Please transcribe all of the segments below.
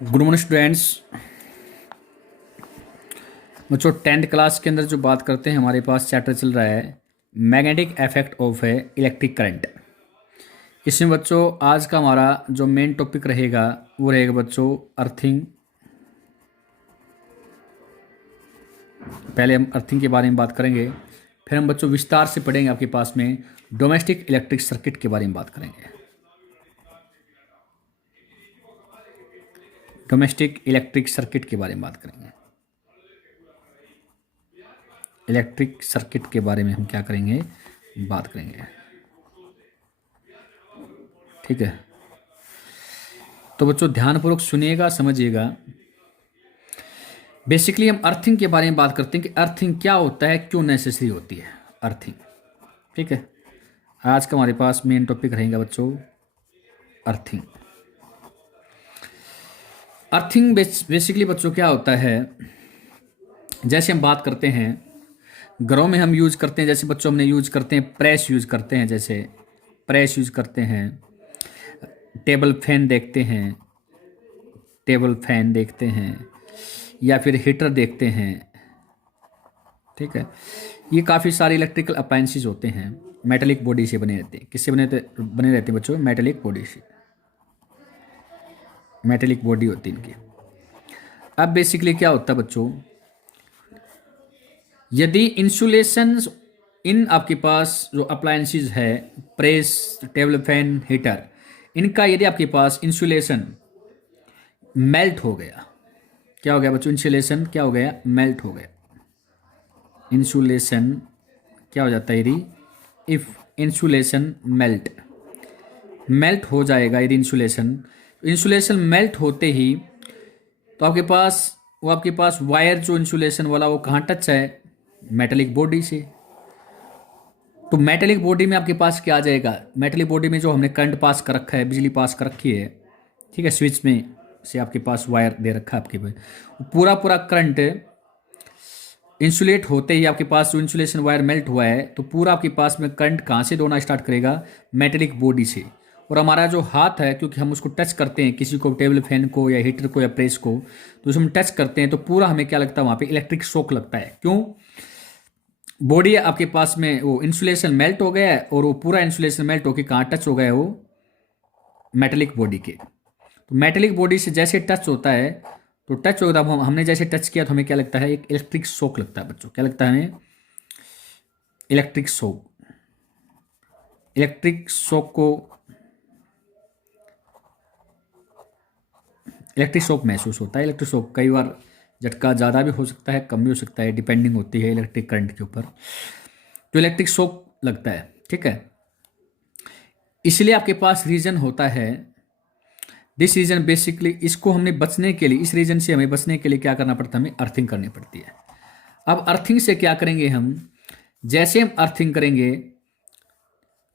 Good morning students. बच्चों 10th class के अंदर जो बात करते हैं हमारे पास चैप्टर चल रहा है मैग्नेटिक इफेक्ट ऑफ है इलेक्ट्रिक करंट। इसमें बच्चों आज का हमारा जो मेन टॉपिक रहेगा वो रहेगा बच्चों अर्थिंग। पहले हम अर्थिंग के बारे में बात करेंगे, फिर हम बच्चों विस्तार से पढ़ेंगे आपके पास में डोमेस्टिक इलेक्ट्रिक सर्किट के बारे में बात करेंगे। डोमेस्टिक इलेक्ट्रिक सर्किट के बारे में बात करेंगे। इलेक्ट्रिक सर्किट के बारे में हम क्या करेंगे, बात करेंगे। ठीक है, तो बच्चों ध्यानपूर्वक सुनिएगा, समझिएगा। बेसिकली हम अर्थिंग के बारे में बात करते हैं कि अर्थिंग क्या होता है, क्यों नेसेसरी होती है अर्थिंग। ठीक है, आज का हमारे पास मेन टॉपिक रहेगा बच्चों अर्थिंग। अर्थिंग बेसिकली बच्चों क्या होता है, जैसे हम बात करते हैं घरों में हम यूज करते हैं, जैसे बच्चों हमने यूज करते हैं प्रेस यूज करते हैं, जैसे प्रेस यूज करते हैं, टेबल फैन देखते हैं, टेबल फैन देखते हैं, या फिर हीटर देखते हैं। ठीक है, ये काफ़ी सारे इलेक्ट्रिकल अप्लायंसेस होते हैं, मेटेलिक बॉडी से बने रहते हैं। किससे बने रहते हैं बच्चों, मेटेलिक बॉडी से, मेटेलिक बॉडी होती है इनकी। अब बेसिकली क्या होता है बच्चों, यदि इंसुलेशन इन आपके पास जो अप्लायंसेस है प्रेस, टेबल फैन, हीटर, इनका यदि आपके पास इंसुलेशन मेल्ट हो गया, क्या हो गया बच्चों, इंसुलेशन क्या हो गया, मेल्ट हो गया। इंसुलेशन क्या हो जाता है, यदि इफ इंसुलेशन मेल्ट, मेल्ट हो जाएगा यदि इंसुलेशन, इंसुलेशन मेल्ट होते ही तो आपके पास वायर जो इंसुलेशन वाला वो कहाँ टच है, मेटेलिक बॉडी से। तो मेटेलिक बॉडी में आपके पास क्या आ जाएगा, मेटेलिक बॉडी में जो हमने करंट पास कर रखा है, बिजली पास कर रखी है, ठीक है, स्विच में से आपके पास वायर दे रखा है आपके पास, पूरा पूरा करंट इंसुलेट होते ही आपके पास जो इंसुलेशन वायर मेल्ट हुआ है तो पूरा आपके पास में करंट कहाँ से दौड़ना स्टार्ट करेगा, मेटेलिक बॉडी से। और हमारा जो हाथ है, क्योंकि हम उसको टच करते हैं, किसी को टेबल फैन को या हीटर को या प्रेस को, तो उसमें टच करते हैं तो पूरा हमें क्या लगता है, वहाँ पे इलेक्ट्रिक शॉक लगता है। क्यों, बॉडी आपके पास में वो इंसुलेशन मेल्ट हो गया है और वो पूरा इंसुलेशन मेल्ट होकर कहाँ टच हो गया है, वो मेटेलिक बॉडी के। तो मेटेलिक बॉडी से जैसे टच होता है तो टच होता है, हमने जैसे टच किया तो हमें क्या लगता है, एक इलेक्ट्रिक शॉक लगता है बच्चों। क्या लगता है हमें, इलेक्ट्रिक शॉक। इलेक्ट्रिक शॉक को, इलेक्ट्रिक शॉक महसूस होता है। इलेक्ट्रिक शॉक कई बार झटका ज़्यादा भी हो सकता है, कम भी हो सकता है, डिपेंडिंग होती है इलेक्ट्रिक करंट के ऊपर। तो इलेक्ट्रिक शॉक लगता है। ठीक है, इसलिए आपके पास रीजन होता है, दिस रीजन बेसिकली, इसको हमने बचने के लिए, इस रीजन से हमें बचने के लिए क्या करना पड़ता है, हमें अर्थिंग करनी पड़ती है। अब अर्थिंग से क्या करेंगे हम, जैसे हम अर्थिंग करेंगे,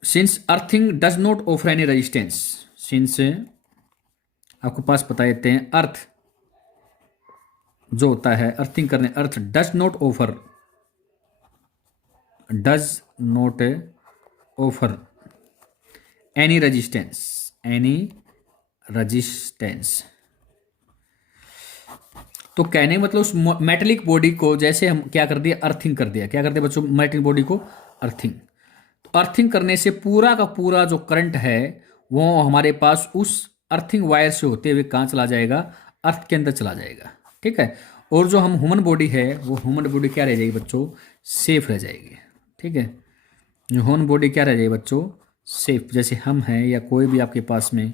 since earthing does not offer any resistance, since आपको पास बता देते हैं, अर्थ जो होता है अर्थिंग करने, earth does not offer, does not offer any resistance, any resistance. तो कहने का मतलब उस मेटेलिक बॉडी को जैसे हम क्या कर दिया, अर्थिंग कर दिया। क्या कर दिया बच्चों, मेटेलिक बॉडी को अर्थिंग। तो अर्थिंग करने से पूरा का पूरा जो करंट है वो हमारे पास उस अर्थिंग वायर से होते हुए कहाँ चला जाएगा, अर्थ के अंदर चला जाएगा। ठीक है, और जो हम ह्यूमन बॉडी है वो ह्यूमन बॉडी क्या रह जाएगी बच्चों, सेफ रह जाएगी। ठीक है, जो ह्यूमन बॉडी क्या रह जाएगी बच्चों, सेफ। जैसे हम हैं या कोई भी आपके पास में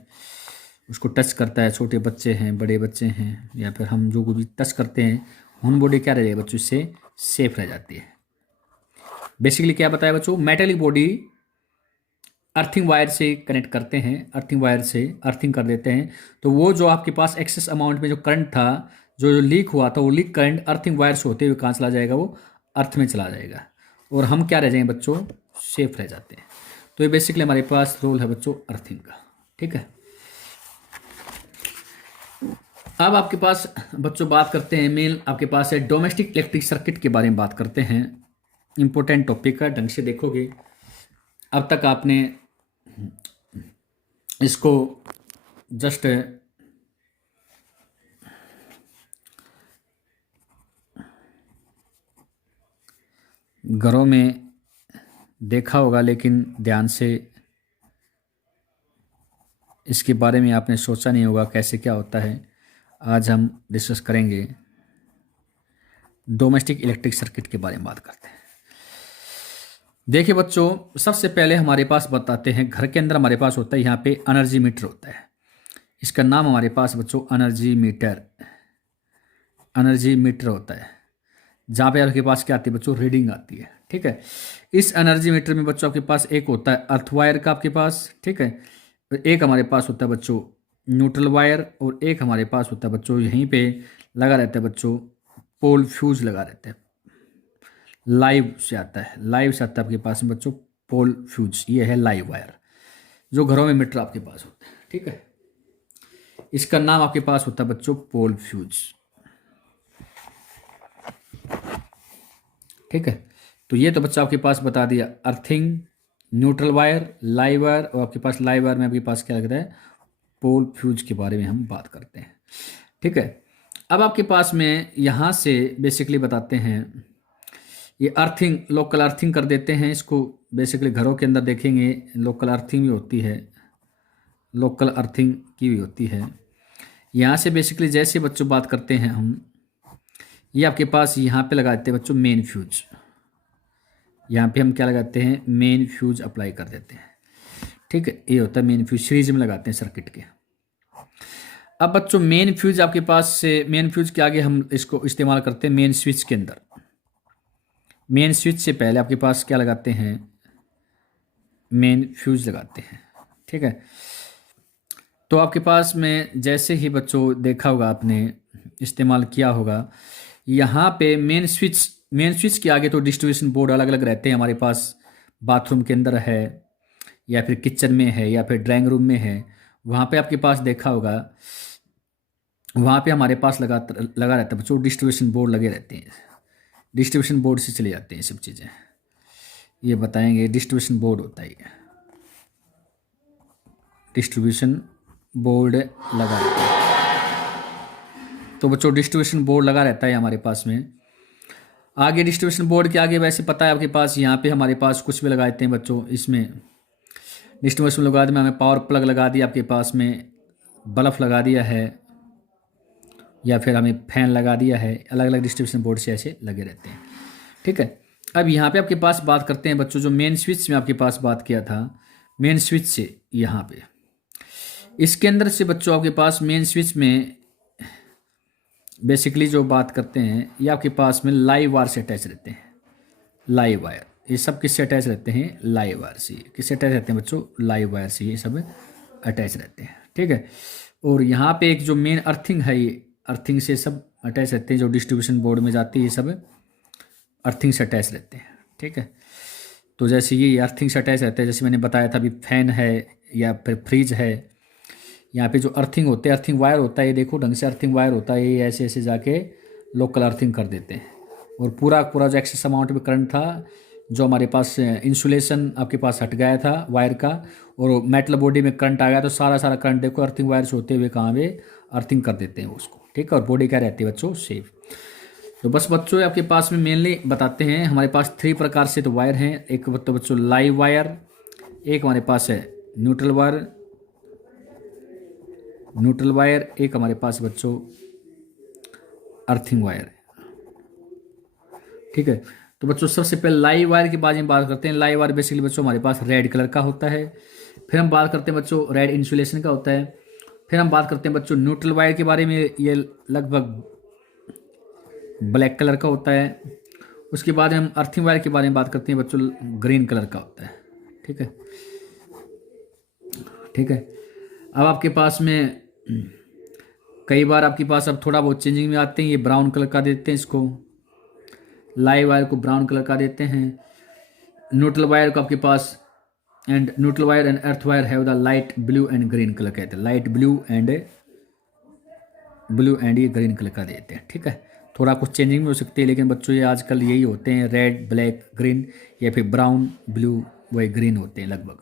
उसको टच करता है, छोटे बच्चे हैं, बड़े बच्चे हैं, या फिर हम जो भी टच करते हैं, ह्यूमन बॉडी क्या रह जाएगी बच्चों, इससे सेफ रह जाती है। बेसिकली क्या बताया बच्चों, मेटेलिक बॉडी अर्थिंग वायर से कनेक्ट करते हैं, अर्थिंग वायर से अर्थिंग कर देते हैं, तो वो जो आपके पास एक्सेस अमाउंट में जो करंट था, जो लीक हुआ था, वो लीक करंट अर्थिंग वायर से होते हुए कहाँ चला जाएगा, वो अर्थ में चला जाएगा, और हम क्या रह जाएंगे बच्चों, सेफ रह जाते हैं। तो ये बेसिकली हमारे पास रोल है बच्चों अर्थिंग का। ठीक है, अब आपके पास बच्चों बात करते हैं, मेन आपके पास है डोमेस्टिक इलेक्ट्रिक सर्किट के बारे में बात करते हैं। इंपॉर्टेंट टॉपिक है, ढंग से देखोगे। अब तक आपने इसको जस्ट घरों में देखा होगा, लेकिन ध्यान से इसके बारे में आपने सोचा नहीं होगा कैसे क्या होता है। आज हम डिस्कस करेंगे डोमेस्टिक इलेक्ट्रिक सर्किट के बारे में बात करते हैं। देखिए बच्चों, सबसे पहले हमारे पास बताते हैं, घर के अंदर हमारे पास होता है यहाँ पे एनर्जी मीटर होता है। इसका नाम हमारे पास बच्चों एनर्जी मीटर होता है, जहाँ पे आपके पास क्या आती है बच्चों, रीडिंग आती है। ठीक है, इस एनर्जी मीटर में बच्चों आपके पास एक होता है अर्थ वायर का आपके पास, ठीक है, एक हमारे पास होता है बच्चों न्यूट्रल वायर, और एक हमारे पास होता है बच्चों यहीं पे लगा रहता है बच्चों पोल फ्यूज लगा रहता है। लाइव से आता है आपके पास में बच्चों पोल फ्यूज, ये है लाइव वायर जो घरों में मीटर आपके पास होता है। ठीक है, इसका नाम आपके पास होता है बच्चों पोल फ्यूज। ठीक है, तो ये तो बच्चा आपके पास बता दिया earthing, neutral wire, live wire, और आपके पास लाइव वायर में आपके पास क्या लगता है, पोल फ्यूज के बारे में हम बात करते हैं। ठीक है, अब आपके पास में यहाँ से बेसिकली बताते हैं, ये अर्थिंग, लोकल अर्थिंग कर देते हैं इसको। बेसिकली घरों के अंदर देखेंगे लोकल अर्थिंग भी होती है, लोकल अर्थिंग की भी होती है। यहाँ से बेसिकली जैसे बच्चों बात करते हैं हम, ये आपके पास यहाँ पे लगाते हैं बच्चों मेन फ्यूज। यहाँ पे हम क्या लगाते हैं, मेन फ्यूज अप्लाई कर देते हैं। ठीक है, ये होता है मेन फ्यूज, सीरीज में लगाते हैं सर्किट के। अब बच्चों मेन फ्यूज आपके पास से, मेन फ्यूज के आगे हम इसको इस्तेमाल करते हैं मेन स्विच के अंदर। मेन स्विच से पहले आपके पास क्या लगाते हैं, मेन फ्यूज लगाते हैं। ठीक है, तो आपके पास में जैसे ही बच्चों देखा होगा आपने, इस्तेमाल किया होगा, यहाँ पे मेन स्विच के आगे तो डिस्ट्रीब्यूशन बोर्ड अलग अलग रहते हैं हमारे पास। बाथरूम के अंदर है या फिर किचन में है या फिर ड्राइंग रूम में है, वहाँ पे आपके पास देखा होगा, वहाँ पे हमारे पास लगा रहता है बच्चों डिस्ट्रीब्यूशन बोर्ड लगे रहते हैं। डिस्ट्रीब्यूशन बोर्ड से चले जाते हैं सब चीज़ें, ये बताएंगे डिस्ट्रीब्यूशन बोर्ड होता है, ये डिस्ट्रीब्यूशन बोर्ड लगा रहता है। तो बच्चों डिस्ट्रीब्यूशन बोर्ड लगा रहता है हमारे पास में। आगे डिस्ट्रीब्यूशन बोर्ड के आगे वैसे पता है आपके पास, यहाँ पे हमारे पास कुछ भी लगा देते हैं बच्चों। इसमें डिस्ट्रीब्यूशन लगा दिया, हमें पावर प्लग लगा दिया, आपके पास में बल्ब लगा दिया है, या फिर हमें फैन लगा दिया है। अलग अलग डिस्ट्रीब्यूशन बोर्ड से ऐसे लगे रहते हैं। ठीक है, अब यहाँ पे आपके पास बात करते हैं बच्चों, जो मेन स्विच में आपके पास बात किया था, मेन स्विच से यहाँ पे इसके अंदर से बच्चों आपके पास मेन स्विच में बेसिकली जो बात करते हैं, ये आपके पास में लाइव वायर से अटैच रहते हैं। लाइव वायर ये सब किससे अटैच रहते हैं, लाइव वायर से। किससे अटैच रहते हैं बच्चों, लाइव वायर से ये सब अटैच रहते हैं। ठीक है, और यहाँ पे एक जो मेन अर्थिंग है, ये अर्थिंग से सब अटैच रहते हैं, जो डिस्ट्रीब्यूशन बोर्ड में जाती है ये सब अर्थिंग से अटैच रहते हैं। ठीक है, तो जैसे ये अर्थिंग से अटैच रहते हैं, जैसे मैंने बताया था अभी फैन है या फिर फ्रिज है, यहाँ पे जो अर्थिंग होते हैं, अर्थिंग वायर होता है, ये देखो ढंग से अर्थिंग वायर होता है, ये ऐसे ऐसे जाके लोकल अर्थिंग कर देते हैं। और पूरा जो एक्सेस अमाउंट में करंट था, जो हमारे पास इंसुलेशन आपके पास हट गया था वायर का, और मेटल बॉडी में करंट आ गया, तो सारा करंट देखो अर्थिंग वायर से होते हुए कहाँ पे अर्थिंग कर देते हैं उसको। ठीक है, और बॉडी क्या रहती है बच्चों, सेफ। तो बस बच्चों आपके पास में मेनली बताते हैं, हमारे पास 3 प्रकार से तो वायर हैं। एक तो बच्चों लाइव वायर, एक हमारे पास है न्यूट्रल वायर, एक हमारे पास बच्चों अर्थिंग वायर है। ठीक है, तो बच्चों सबसे पहले लाइव वायर के बारे में बात करते हैं। लाइव वायर बेसिकली बच्चों हमारे पास रेड कलर का होता है। फिर हम बात करते हैं बच्चों रेड इंसुलेशन का होता है। फिर हम बात करते हैं बच्चों न्यूट्रल वायर के बारे में, ये लगभग ब्लैक कलर का होता है। उसके बाद हम अर्थिंग वायर के बारे में बात करते हैं बच्चों, ग्रीन कलर का होता है। ठीक है, अब आपके पास में कई बार आपके पास अब थोड़ा बहुत चेंजिंग में आते हैं, ये ब्राउन कलर का देते हैं, इसको लाइव वायर को ब्राउन कलर का देते हैं। न्यूट्रल वायर को आपके पास neutral wire and earth wire have the light blue and green colour कहते हैं, लाइट ब्लू एंड ये ग्रीन कलर का देते हैं। ठीक है, थोड़ा कुछ चेंजिंग में हो सकती है, लेकिन बच्चों ये आजकल यही होते हैं, रेड ब्लैक ग्रीन या फिर ब्राउन ब्लू वही ग्रीन होते हैं लगभग।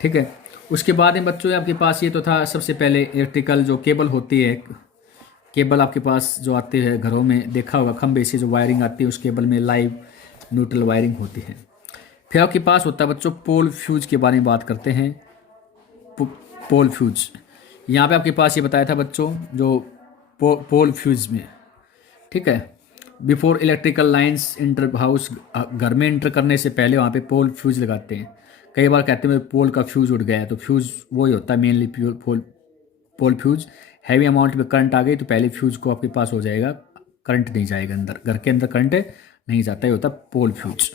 ठीक है, उसके बाद में बच्चों आपके पास ये तो था सबसे पहले इलेक्ट्रिकल जो केबल होती है, केबल आपके पास जो आती है घरों में देखा होगा, खंभे से जो वायरिंग आती है उस केबल में लाइव न्यूट्रल वायरिंग होती है। फिर आपके पास होता है बच्चों पोल फ्यूज के बारे में बात करते हैं। पोल फ्यूज, यहाँ पे आपके पास ये बताया था बच्चों जो पोल फ्यूज में, ठीक है, before electrical lines inter house, घर में इंटर करने से पहले वहाँ पे पोल फ्यूज लगाते हैं। कई बार कहते हैं पोल का फ्यूज उड़ गया है, तो फ्यूज वही होता है मेनली पोल फ्यूज। हैवी अमाउंट में करंट आ गई तो पहले फ्यूज को आपके पास हो जाएगा, करंट नहीं जाएगा अंदर, घर के अंदर करंट नहीं जाता, ये होता है पोल फ्यूज,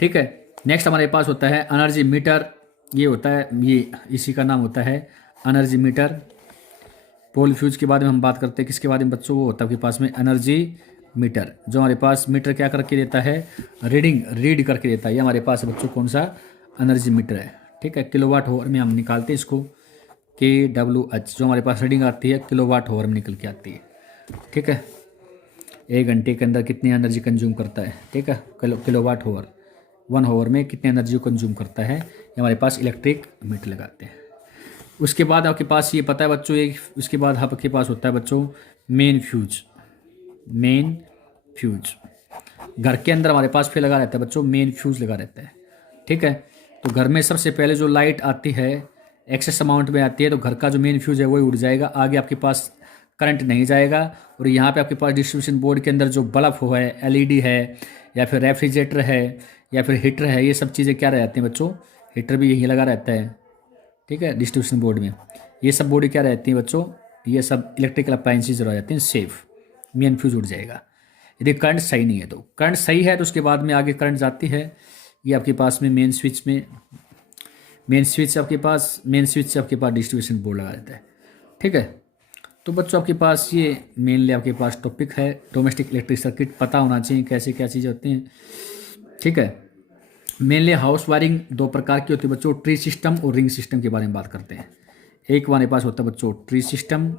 ठीक है। नेक्स्ट हमारे पास होता है एनर्जी मीटर, ये होता है, ये इसी का नाम होता है एनर्जी मीटर। पोल फ्यूज के बारे में हम बात करते हैं, किसके बारे में बच्चों, वो होता है आपके पास में एनर्जी मीटर, जो हमारे पास मीटर क्या करके देता है, रीड करके देता है। ये हमारे पास बच्चों कौन सा एनर्जी मीटर है, ठीक है। किलोवाट आवर में हम निकालते हैं इसको, KWH, जो हमारे पास रीडिंग आती है किलोवाट आवर में निकल के आती है, ठीक है। 1 घंटे के अंदर कितनी एनर्जी कंज्यूम करता है, ठीक है, किलोवाट आवर, 1 आवर में कितनी एनर्जी कंज्यूम करता है, ये हमारे पास इलेक्ट्रिक मीटर लगाते हैं। उसके बाद आपके पास ये पता है बच्चों, एक उसके बाद आपके पास होता है बच्चों मेन फ्यूज। घर के अंदर हमारे पास फिर लगा रहता है बच्चों, मेन फ्यूज लगा रहता है, ठीक है। तो घर में सबसे पहले जो लाइट आती है एक्सेस अमाउंट में आती है, तो घर का जो मेन फ्यूज है वही उड़ जाएगा, आगे आपके पास करंट नहीं जाएगा। और यहाँ पे आपके पास डिस्ट्रीब्यूशन बोर्ड के अंदर जो बल्ब हो है, LED है, या फिर रेफ्रिजरेटर है, या फिर हीटर है, ये सब चीज़ें क्या रह जाती हैं बच्चों, हीटर भी यही लगा रहता है, ठीक है, डिस्ट्रीब्यूशन बोर्ड में। ये सब बोर्ड क्या रहती हैं बच्चों, ये सब इलेक्ट्रिकल अप्लायंसेज रह जाते हैं सेफ, मेन फ्यूज उड़ जाएगा यदि करंट सही नहीं है। तो करंट सही है तो उसके बाद में आगे करंट जाती है, ये आपके पास में मेन स्विच से आपके पास डिस्ट्रीब्यूशन बोर्ड लगा रहता है, ठीक है। तो बच्चों आपके पास ये मेनली आपके पास टॉपिक है, डोमेस्टिक इलेक्ट्रिक सर्किट पता होना चाहिए कैसे क्या चीज़ें होती हैं, ठीक है। मेनली हाउस वायरिंग 2 प्रकार की होती है बच्चों, ट्री सिस्टम और रिंग सिस्टम के बारे में बात करते हैं। एक हमारे पास होता है बच्चों ट्री सिस्टम,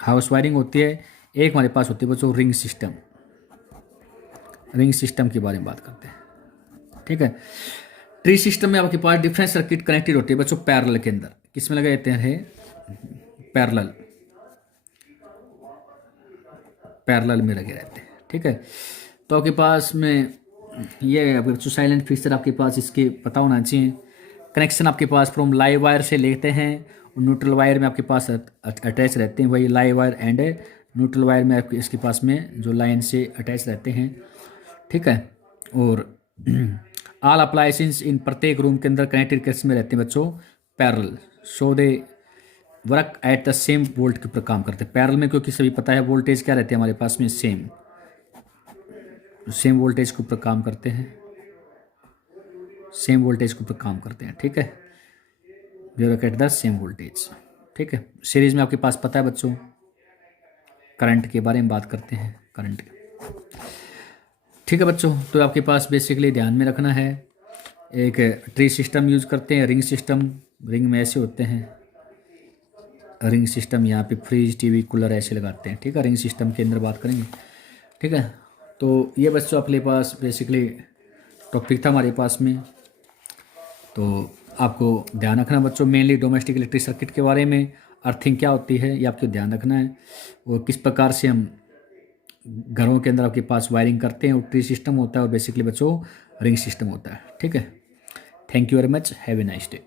हाउस वायरिंग होती है, एक हमारे पास होती है बच्चों रिंग सिस्टम के बारे में बात करते हैं, ठीक है। ट्री सिस्टम में आपके पास डिफरेंट सर्किट कनेक्टेड होती है बच्चों पैरेलल के अंदर, किसमें लगे रहते हैं, पैरेलल में लगे रहते हैं, ठीक है। तो आपके पास में ये बच्चों साइलेंट फीचर आपके पास इसके पता होना चाहिए। कनेक्शन आपके पास फ्रॉम लाइव वायर से लेते हैं और न्यूट्रल वायर में आपके पास अटैच रहते हैं, वही live wire and neutral wire में आपके इसके पास में जो लाइन से अटैच रहते हैं, ठीक है। और ऑल अप्लायंसेस इन प्रत्येक रूम के अंदर कनेक्टेड केस में रहते हैं बच्चों parallel, so they work at the same volt के ऊपर काम करते हैं पैरेलल में, क्योंकि सभी पता है वोल्टेज क्या रहती है हमारे पास में सेम वोल्टेज के ऊपर काम करते हैं, ठीक है। They work at the same voltage, ठीक है। सीरीज में आपके पास पता है बच्चों करंट के बारे में बात करते हैं, करंट, ठीक है बच्चों। तो आपके पास बेसिकली ध्यान में रखना है, एक ट्री सिस्टम यूज़ करते हैं, रिंग सिस्टम, रिंग में ऐसे होते हैं, रिंग सिस्टम यहाँ पे फ्रिज टीवी कूलर ऐसे लगाते हैं, ठीक है। रिंग सिस्टम के अंदर बात करेंगे, ठीक है। तो ये बच्चों अपने पास बेसिकली टॉपिक था हमारे पास में, तो आपको ध्यान रखना बच्चों मेनली डोमेस्टिक इलेक्ट्रिक सर्किट के बारे में, अर्थिंग क्या होती है ये आपको ध्यान रखना है, और किस प्रकार से हम घरों के अंदर आपके पास वायरिंग करते हैं, और ट्री सिस्टम होता है और बेसिकली बच्चों रिंग सिस्टम होता है, ठीक है। Thank you very much, have a nice day.